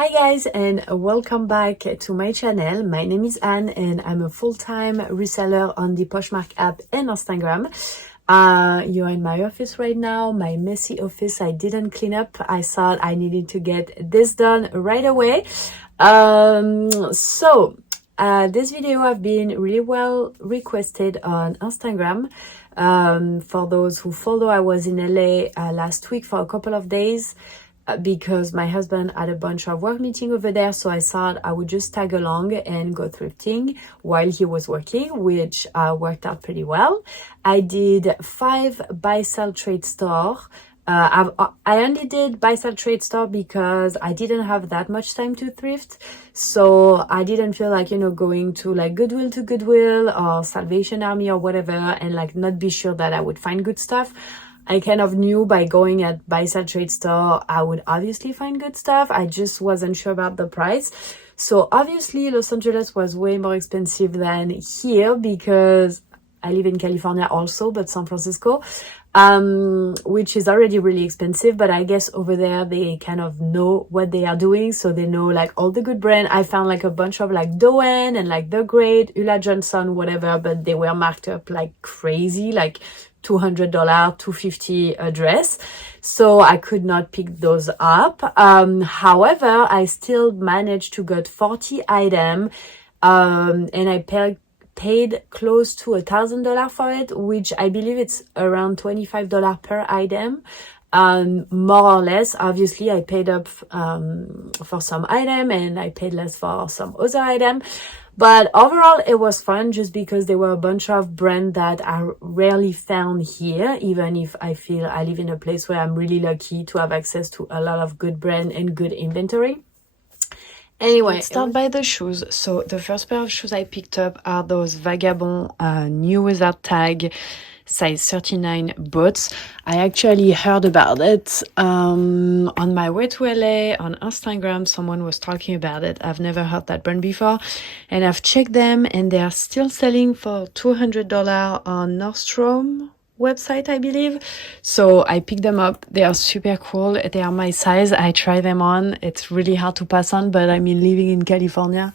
Hi guys, and welcome back to my channel. My name is Anne and I'm a full-time reseller on the Poshmark app and Instagram. You're in my office right now, my messy office I didn't clean up. I thought I needed to get this done right away. This video have been really well requested on Instagram. For those who follow, I was in LA last week for a couple of days because my husband had a bunch of work meeting over there, so I thought I would just tag along and go thrifting while he was working, which worked out pretty well. I did 5 buy sell trade store. I only did buy sell trade store because I didn't have that much time to thrift, so I didn't feel like, going to like Goodwill to Goodwill or Salvation Army or whatever and like not be sure that I would find good stuff. I kind of knew by going at buy sell trade store I would obviously find good stuff. I just wasn't sure about the price. So obviously Los Angeles was way more expensive than here because I live in California also, but San Francisco, which is already really expensive. But I guess over there they kind of know what they are doing, so they know like all the good brand. I found like a bunch of like Doen and like The Great, Ulla Johnson, whatever, but they were marked up like crazy, like $200, $250 a dress, so I could not pick those up. However, I still managed to get 40 items, and I paid close to $1,000 for it, which I believe it's around $25 per item. More or less. Obviously I paid up for some item and I paid less for some other item, but overall it was fun just because there were a bunch of brands that I rarely found here, even if I feel I live in a place where I'm really lucky to have access to a lot of good brand and good inventory. Anyway, let's start by the shoes. So the first pair of shoes I picked up are those Vagabond New Without Tag size 39 boots. I actually heard about it on my way to LA on Instagram. Someone was talking about it. I've never heard that brand before, and I've checked them and they are still selling for $200 on Nordstrom website, I believe. So I picked them up. They are super cool. They are my size. I try them on. It's really hard to pass on, but I mean, living in California,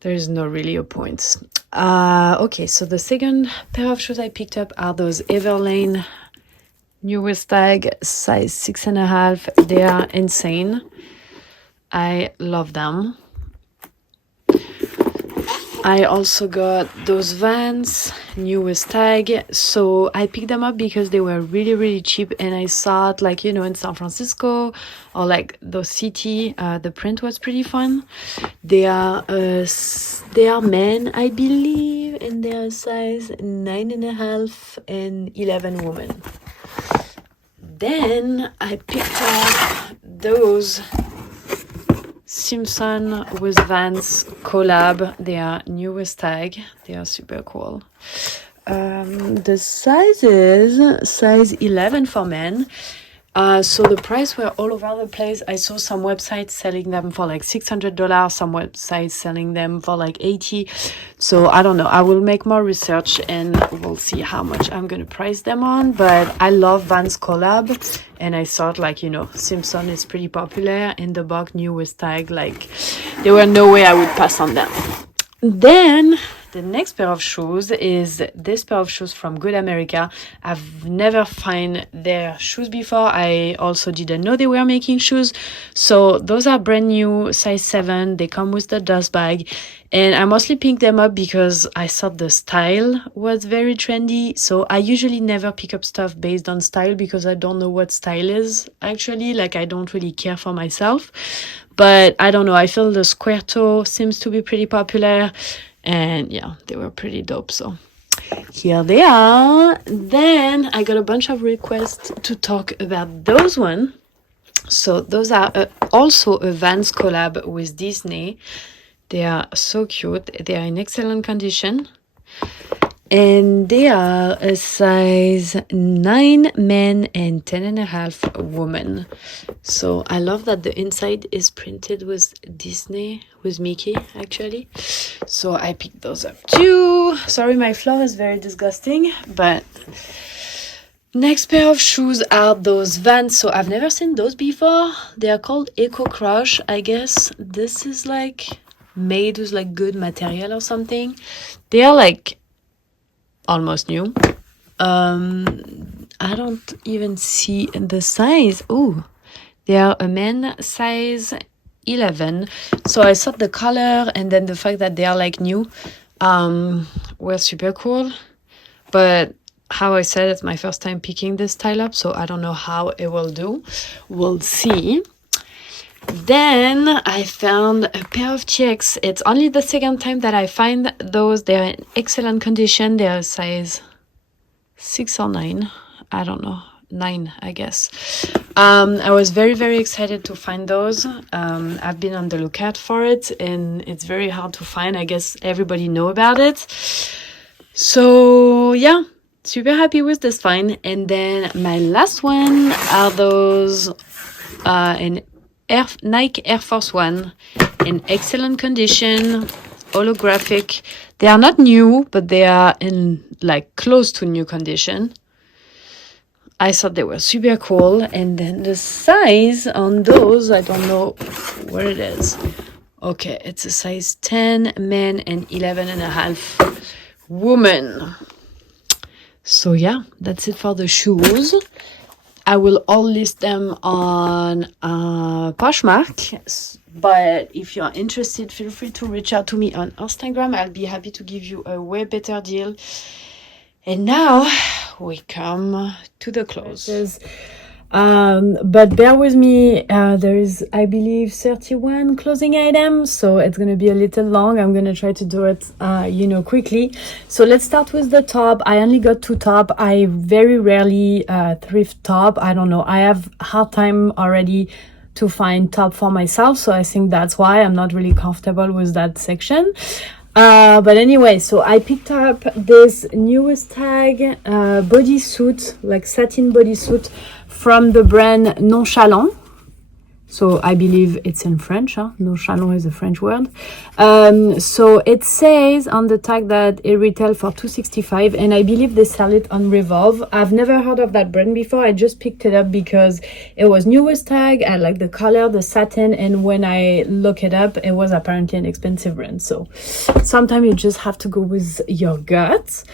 there is no really a point. Okay, so the second pair of shoes I picked up are those Everlane newest tag size 6.5. They are insane. I love them. I also got those Vans newest tag. So I picked them up because they were really cheap, and I saw it like, in San Francisco or like the city. The print was pretty fun. They are men, I believe, and they are size 9.5 and 11 women. Then I picked up those Simpson with Vans collab. They are newest tag. They are super cool. The size is size 11 for men. So the price were all over the place. I saw some websites selling them for like $600, some websites selling them for like $80. So I don't know. I will make more research and we'll see how much I'm gonna price them on. But I love Vans collab, and I thought like, Simpson is pretty popular, and the box newest tag, like there were no way I would pass on them. Then the next pair of shoes is this pair of shoes from Good America. I've never find their shoes before. I also didn't know they were making shoes. So those are brand new, size 7. They come with the dust bag. And I mostly picked them up because I thought the style was very trendy. So I usually never pick up stuff based on style because I don't know what style is actually. Like I don't really care for myself. But I don't know. I feel the square toe seems to be pretty popular. And yeah, they were pretty dope. So here they are. Then I got a bunch of requests to talk about those one. So those are also a Vans collab with Disney. They are so cute. They are in excellent condition. And they are a size 9 men and 10.5 women. So I love that the inside is printed with Disney, with Mickey actually. So I picked those up too. Sorry, my floor is very disgusting, but Next pair of shoes are those Vans. So I've never seen those before. They are called Eco Crush, I guess. This is like made with like good material or something. They are like almost new. I don't even see the size. Oh, they are a men size 11. So I thought the color and then the fact that they are like new were super cool. But how I said, it's my first time picking this style up, so I don't know how it will do. We'll see. Then I found a pair of checks. It's only the second time that I find those. They're in excellent condition. They're size 6 or 9. I don't know. 9, I guess. I was very, very excited to find those. I've been on the lookout for it, and it's very hard to find. I guess everybody know about it. So yeah, super happy with this find. And then my last one are those in Nike Air Force One in excellent condition, holographic. They are not new, but they are in like close to new condition. I thought they were super cool. And then the size on those, I don't know where it is. Okay, it's a size 10 men and 11 and a half woman. So yeah, that's it for the shoes. I will all list them on Poshmark, but if you're interested, feel free to reach out to me on Instagram. I'll be happy to give you a way better deal. And now we come to the clothes. But bear with me, there is, I believe, 31 clothing items, so it's gonna be a little long. I'm gonna try to do it quickly. So let's start with the top. I only got 2 top. I very rarely thrift top. I don't know, I have hard time already to find top for myself, so I think that's why I'm not really comfortable with that section. But anyway, so I picked up this newest tag bodysuit, like satin bodysuit from the brand Nonchalant. So I believe it's in French, huh? Nonchalant is a French word. So it says on the tag that it retails for $265, and I believe they sell it on Revolve. I've never heard of that brand before. I just picked it up because it was newest tag. I like the color, the satin, and when I look it up, it was apparently an expensive brand. So sometimes you just have to go with your gut.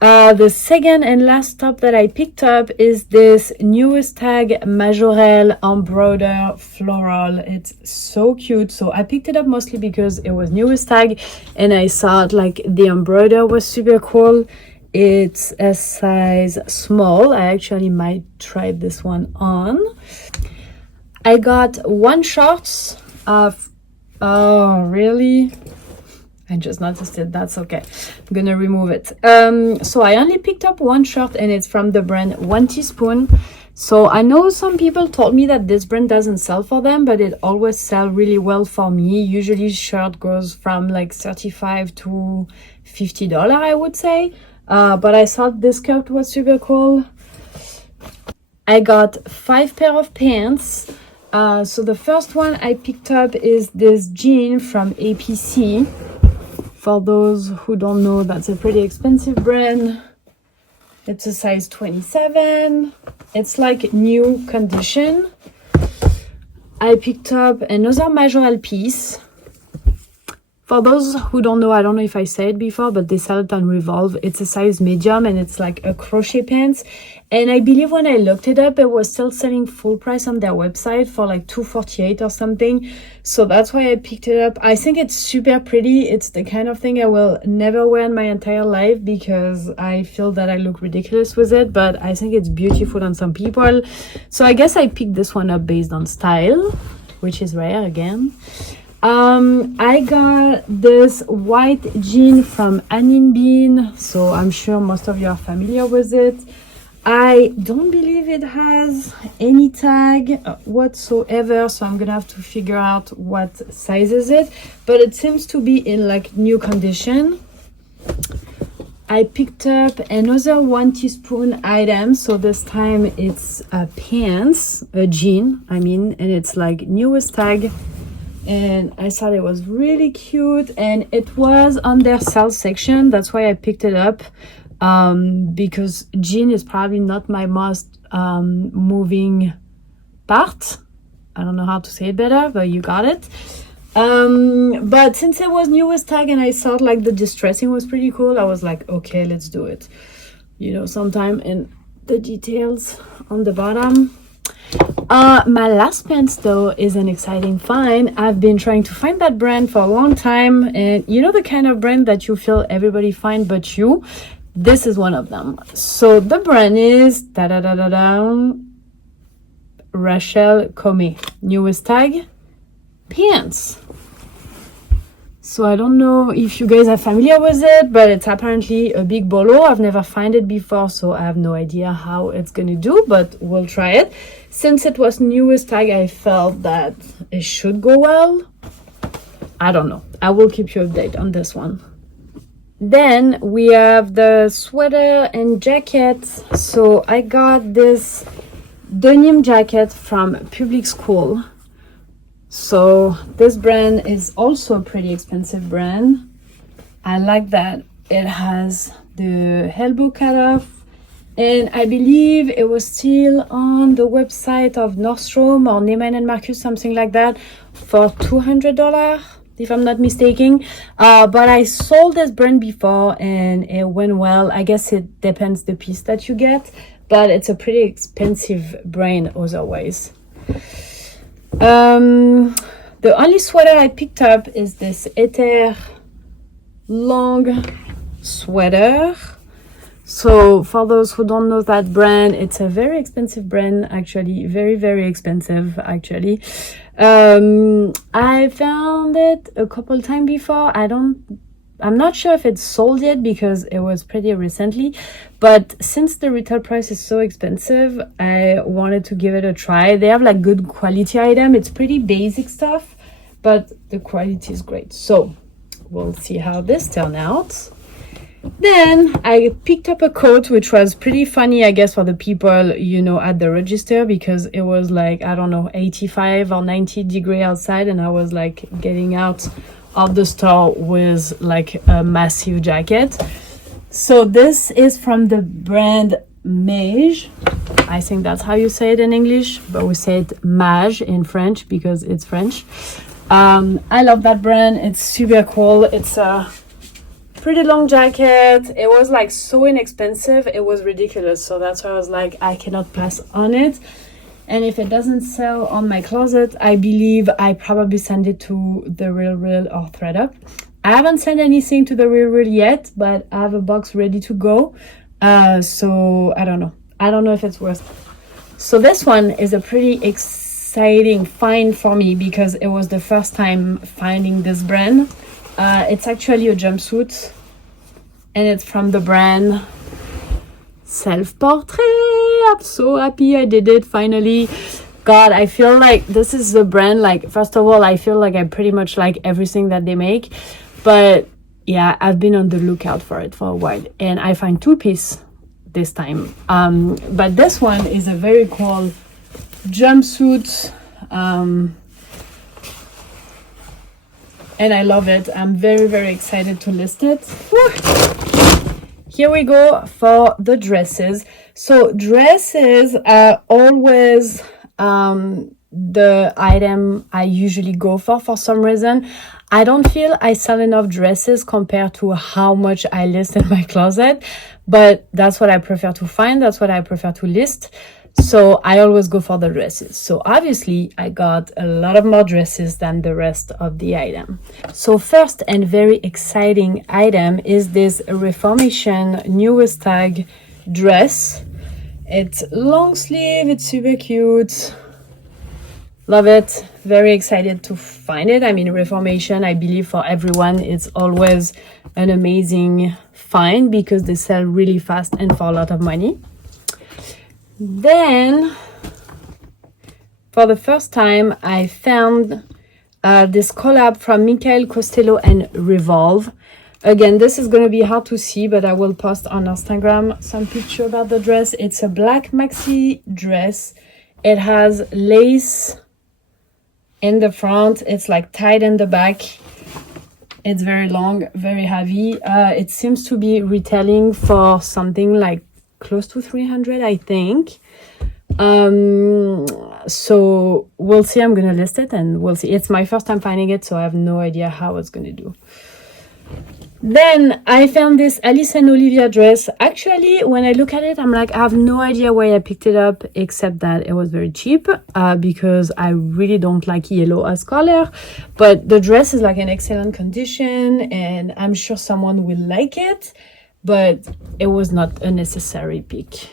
The second and last top that I picked up is this newest tag Majorelle embroider floral. It's so cute. So I picked it up mostly because it was newest tag and I thought like the embroider was super cool. It's a size small. I actually might try this one on. I got 1 shorts of, oh really? I just noticed it. That's okay. I'm gonna remove it. So I only picked up 1 shirt and it's from the brand 1 Teaspoon. So I know some people told me that this brand doesn't sell for them, but it always sells really well for me. Usually shirt goes from like $35 to $50, I would say. But I thought this skirt was super cool. I got 5 pair of pants. So the first one I picked up is this jean from APC. For those who don't know, that's a pretty expensive brand. It's a size 27. It's like new condition. I picked up another Majorelle piece. For those who don't know, I don't know if I said it before, but they sell it on Revolve. It's a size medium and it's like a crochet pants. And I believe when I looked it up, it was still selling full price on their website for like $248 or something. So that's why I picked it up. I think it's super pretty. It's the kind of thing I will never wear in my entire life because I feel that I look ridiculous with it. But I think it's beautiful on some people. So I guess I picked this one up based on style, which is rare again. I got this white jean from Anine Bean, so I'm sure most of you are familiar with it. I don't believe it has any tag whatsoever, so I'm gonna have to figure out what size is it, but it seems to be in like new condition. I picked up another 1 Teaspoon item, so this time it's pants, a jean, and it's like newest tag. And I thought it was really cute and it was on their sale section. That's why I picked it up. because jean is probably not my most moving part. I don't know how to say it better, but you got it. But since it was newest tag and I thought like the distressing was pretty cool, I was like, okay, let's do it. You know, sometime in the details on the bottom. My last pants though is an exciting find. I've been trying to find that brand for a long time, and you know the kind of brand that you feel everybody find but you. This is one of them. So the brand is Rachel Comey, newest tag, pants. So I don't know if you guys are familiar with it, but it's apparently a big bolo. I've never found it before, so I have no idea how it's gonna do, but we'll try it. Since it was newest tag, I felt that it should go well. I don't know. I will keep you updated on this one. Then we have the sweater and jacket. So I got this denim jacket from Public School. So this brand is also a pretty expensive brand. I like that it has the elbow cutoff, and I believe it was still on the website of Nordstrom or Neiman & Marcus, something like that, for $200, if I'm not mistaken. But I sold this brand before and it went well. I guess it depends the piece that you get, but it's a pretty expensive brand otherwise. The only sweater I picked up is this Ether long sweater. So for those who don't know that brand, it's a very expensive brand, actually, very expensive actually. I found it a couple times before. I'm not sure if it's sold yet because it was pretty recently, but since the retail price is so expensive, I wanted to give it a try. They have like good quality item. It's pretty basic stuff, but the quality is great. So we'll see how this turned out. Then I picked up a coat, which was pretty funny, I guess, for the people, you know, at the register, because it was like, I don't know, 85 or 90 degrees outside, and I was like getting out of the store with like a massive jacket. So this is from the brand Mage. I think that's how you say it in English, but we say it Mage in French because it's French. I love that brand. It's super cool. It's a pretty long jacket. It was like so inexpensive, it was ridiculous. So that's why I was like, I cannot pass on it. And if it doesn't sell on my closet, I believe I probably send it to The Real or ThredUp. I haven't sent anything to The Real yet, but I have a box ready to go. So I don't know. I don't know if it's worth it. So this one is a pretty exciting find for me because it was the first time finding this brand. It's actually a jumpsuit, and it's from the brand Self-Portrait. I'm so happy I did it finally. God, I feel like this is the brand, like, first of all, I feel like I pretty much like everything that they make, but yeah, I've been on the lookout for it for a while, and I find two-piece this time. But this one is a very cool jumpsuit, and I love it. I'm very excited to list it. Woo! Here we go for the dresses. So dresses are always the item I usually go for some reason. I don't feel I sell enough dresses compared to how much I list in my closet, but that's what I prefer to find. That's what I prefer to list. So I always go for the dresses. So obviously I got a lot of more dresses than the rest of the item. So first and very exciting item is this Reformation newest tag dress. It's long sleeve, it's super cute. Love it. Very excited to find it. I mean, Reformation, I believe for everyone, it's always an amazing find because they sell really fast and for a lot of money. Then, for the first time, I found this collab from Michael Costello and Revolve. Again, this is going to be hard to see, but I will post on Instagram some picture about the dress. It's a black maxi dress. It has lace in the front. It's like tied in the back. It's very long, very heavy. It seems to be retailing for something like close to 300, I think. So we'll see. I'm gonna list it and we'll see. It's my first time finding it, so I have no idea how it's gonna do. Then I found this Alice and Olivia dress. Actually, when I look at it, I'm like, I have no idea why I picked it up, except that it was very cheap, because I really don't like yellow as color. But the dress is like in excellent condition, and I'm sure someone will like it, but it was not a necessary pick.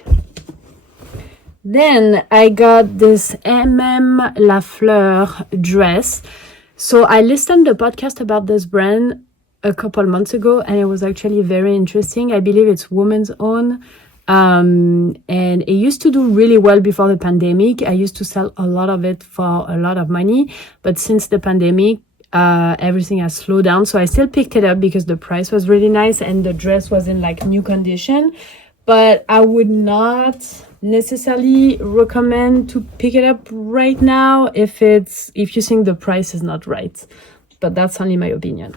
Then I got this La Fleur dress. So I listened to the podcast about this brand a couple months ago, and it was actually very interesting. I believe it's women's own, and it used to do really well before the pandemic. I used to sell a lot of it for a lot of money, but since the pandemic, everything has slowed down. So I still picked it up because the price was really nice and the dress was in like new condition, but I would not necessarily recommend to pick it up right now if you think the price is not right, but that's only my opinion.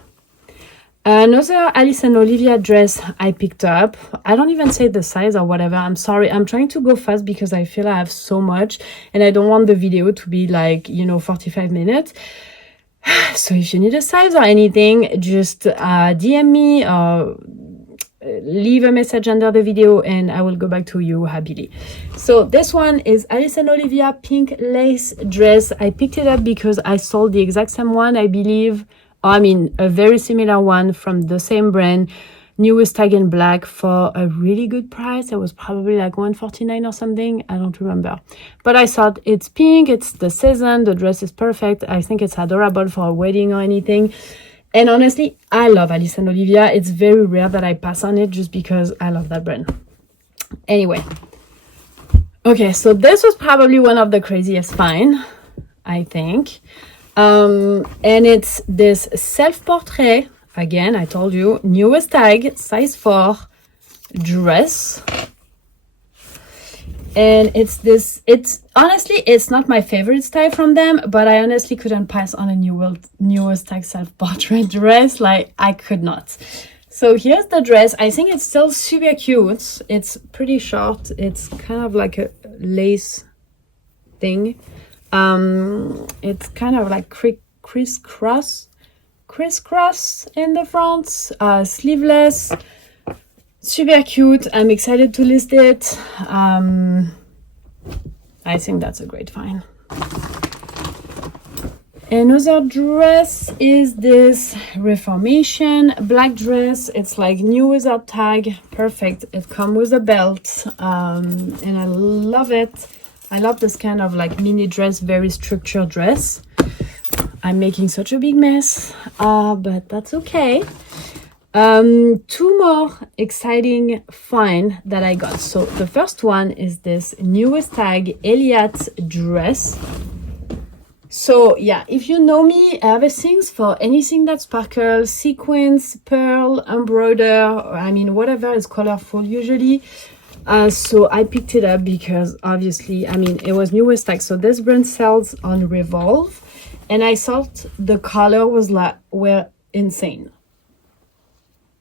Another Alice and Olivia dress I picked up. I don't even say the size or whatever. I'm sorry. I'm trying to go fast because I feel I have so much and I don't want the video to be like, 45 minutes. So if you need a size or anything, just DM me or leave a message under the video and I will go back to you happily. So this one is Alice and Olivia pink lace dress. I picked it up because I sold the exact same one, I believe. A very similar one from the same brand, newest tag in black, for a really good price. It was probably like $149 or something. I don't remember. But I thought it's pink, it's the season, the dress is perfect. I think it's adorable for a wedding or anything. And honestly, I love Alice and Olivia. It's very rare that I pass on it just because I love that brand. Anyway. Okay, so this was probably one of the craziest find, I think. And it's this self-portrait, again, I told you, newest tag, size 4 dress. And it's honestly, it's not my favorite style from them, but I honestly couldn't pass on a newest tag self-portrait dress. Like, I could not. So here's the dress. I think it's still super cute. It's pretty short. It's kind of like a lace thing. It's kind of like crisscross in the front, sleeveless, super cute. I'm excited to list it. I think that's a great find. Another dress is this Reformation black dress. It's like new without tag, perfect. It comes with a belt, and I love it. I love this kind of like mini dress, very structured dress. I'm making such a big mess, but that's okay. Two more exciting find that I got. So the first one is this newest tag Elliot dress. So yeah, if you know me, I have a thing for anything that sparkles, sequins, pearl, embroider, whatever is colorful usually. So I picked it up because obviously, it was newest tag. So this brand sells on Revolve, and I thought the color were insane.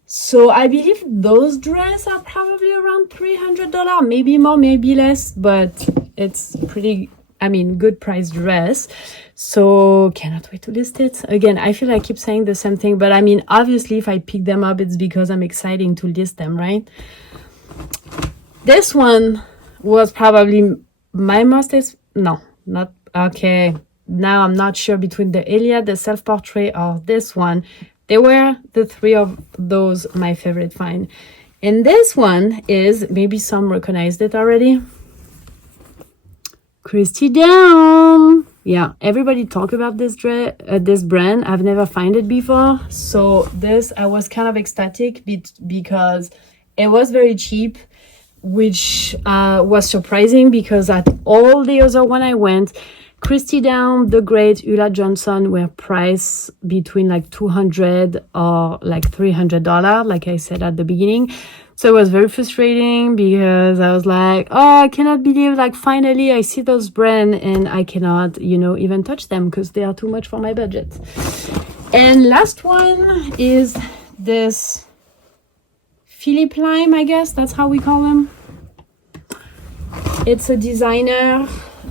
So I believe those dresses are probably around $300, maybe more, maybe less, but it's pretty, good price dress. So cannot wait to list it. Again, I feel I keep saying the same thing, but obviously if I pick them up, it's because I'm excited to list them, right? This one was probably my most, now I'm not sure between the Elia, the self-portrait, or this one. They were the three of those my favorite find. And this one is, maybe some recognized it already, Christy Down. Yeah, everybody talk about this brand. I've never found it before. So this, I was kind of ecstatic because it was very cheap, which was surprising because at all the other one I went, Christy Down, The Great, Ulla Johnson were priced between like $200 or like $300, like I said at the beginning. So it was very frustrating because I was like, oh, I cannot believe, like, finally I see those brands and I cannot, even touch them because they are too much for my budget. And last one is this Philippe Lime, I guess that's how we call them. It's a designer,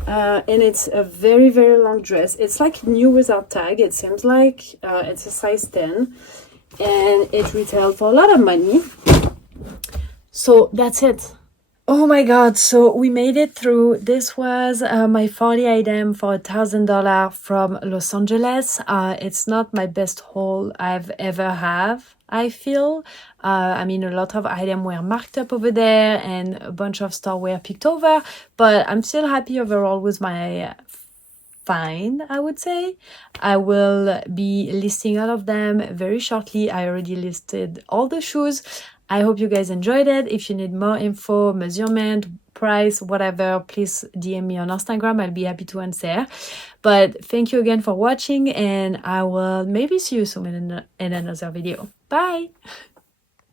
and it's a very, very long dress. It's like new without tag, it seems like. It's a size 10, and it retailed for a lot of money. So that's it. Oh my god, so we made it through. This was my 40 item for $1,000 from Los Angeles. It's not my best haul I've ever have, I feel. I mean, a lot of items were marked up over there and a bunch of stuff were picked over, but I'm still happy overall with my find, I would say. I will be listing all of them very shortly. I already listed all the shoes. I hope you guys enjoyed it. If you need more info, measurement, price, whatever, please DM me on Instagram. I'll be happy to answer. But thank you again for watching, and I will maybe see you soon in another video. Bye!